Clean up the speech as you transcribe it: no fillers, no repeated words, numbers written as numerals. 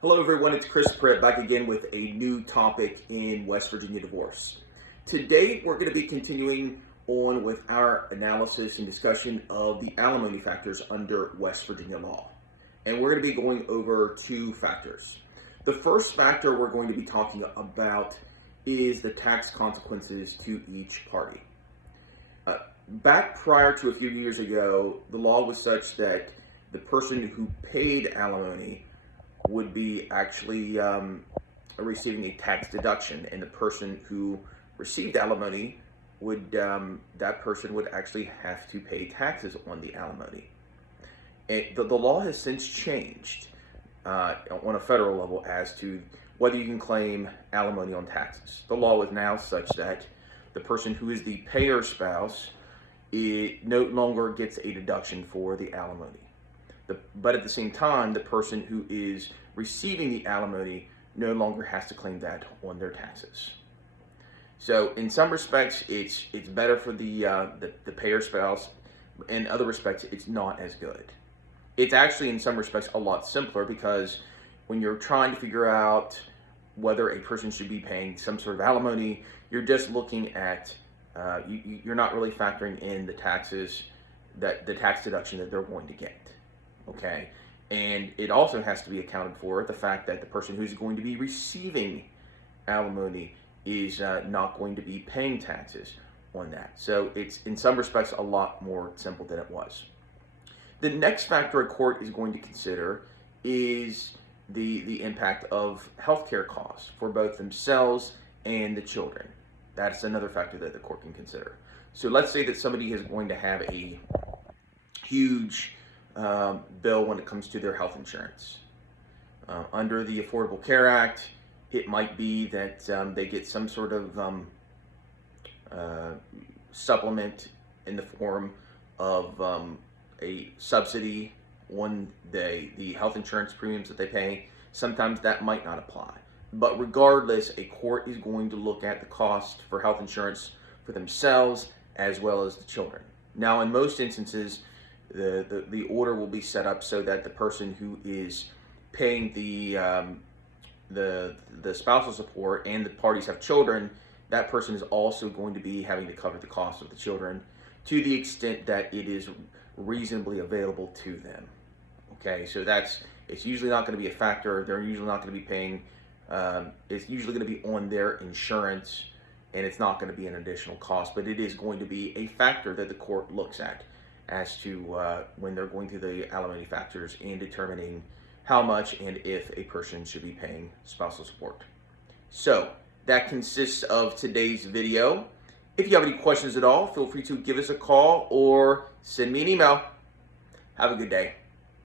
Hello everyone, it's Chris Pritt back again with a new topic in West Virginia divorce. Today we're going to be continuing on with our analysis and discussion of the alimony factors under West Virginia law. And we're going to be going over two factors. The first factor we're going to be talking about is the tax consequences to each party. Back prior to a few years ago, the law was such that the person who paid alimony would be actually receiving a tax deduction, and the person who received alimony would that person would actually have to pay taxes on the alimony. And the law has since changed on a federal level as to whether you can claim alimony on taxes. The law is now such that the person who is the payer spouse no longer gets a deduction for the alimony. But at the same time, the person who is receiving the alimony no longer has to claim that on their taxes. So in some respects, it's better for the payer spouse. In other respects, it's not as good. It's actually, in some respects, a lot simpler, because when you're trying to figure out whether a person should be paying some sort of alimony, you're just looking at, you're not really factoring in the taxes, the tax deduction that they're going to get. Okay, and it also has to be accounted for the fact that the person who's going to be receiving alimony is not going to be paying taxes on that. So it's, in some respects, a lot more simple than it was. The next factor a court is going to consider is the impact of healthcare costs for both themselves and the children. That's another factor that the court can consider. So let's say that somebody is going to have a huge bill when it comes to their health insurance. Under the Affordable Care Act, it might be that they get some sort of supplement in the form of a subsidy on the health insurance premiums that they pay. Sometimes that might not apply. But regardless, a court is going to look at the cost for health insurance for themselves as well as the children. Now, in most instances, the order will be set up so that the person who is paying the spousal support and the parties have children, that person is also going to be having to cover the cost of the children to the extent that it is reasonably available to them. Okay, so it's usually not going to be a factor. They're usually not going to be paying. It's usually going to be on their insurance, and it's not going to be an additional cost, but it is going to be a factor that the court looks at as to when they're going through the alimony factors and determining how much and if a person should be paying spousal support. So that consists of today's video. If you have any questions at all, feel free to give us a call or send me an email. Have a good day.